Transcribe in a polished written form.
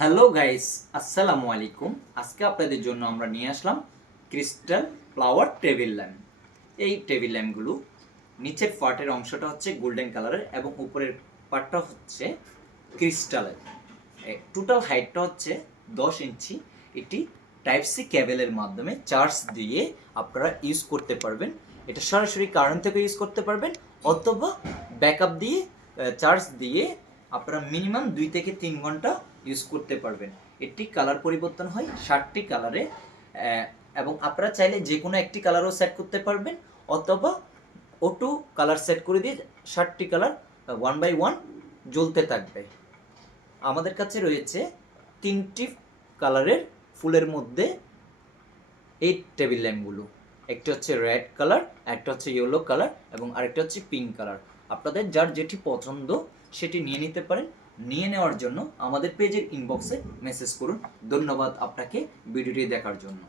Hello guys, আসসালামু আলাইকুম। আজকে আপনাদের জন্য আমরা নিয়ে আসলাম ক্রিস্টাল ফ্লাওয়ার টেবিল ল্যাম্প। এই টেবিল ল্যাম্পগুলো নিচের পার্টের অংশটা হচ্ছে গোল্ডেন কালারের এবং উপরের পার্টটা হচ্ছে ক্রিস্টালের। টোটাল হাইটটা হচ্ছে 10 ইঞ্চি। এটি টাইপ সি কেবলের মাধ্যমে চার্জ দিয়ে আপনারা ইউজ করতে পারবেন। এটা সরাসরি কারেন্ট থেকে ইউজ করতে পারবেন অথবা ব্যাকআপ দিয়ে চার্জ দিয়ে আপনারা মিনিমাম 2 থেকে 3 ঘন্টা ইউজ করতে পারবেন। এটি কালার পরিবর্তন হয় 60টি কালারে, এবং আপনারা চাইলে যে কোনো একটি কালারও সেট করতে পারবেন অথবা অটো কালার সেট করে দিয়ে 60টি কালার 1 বাই 1 জ্বলতে থাকবে। আমাদের কাছে রয়েছে 3টি কালারের ফুলের মধ্যে এই টেবিল ল্যাম্পগুলো। একটা হচ্ছে রেড কালার, একটা হচ্ছে ইয়েলো কালার এবং আরেকটা হচ্ছে পিঙ্ক কালার। আপনাদের যার যেটি পছন্দ সেটি নিয়ে নিতে পারেন। নিয়ে নেওয়ার জন্য আমাদের পেজের ইনবক্সে মেসেজ করুন। ধন্যবাদ আপনাকে ভিডিওটি দেখার জন্য।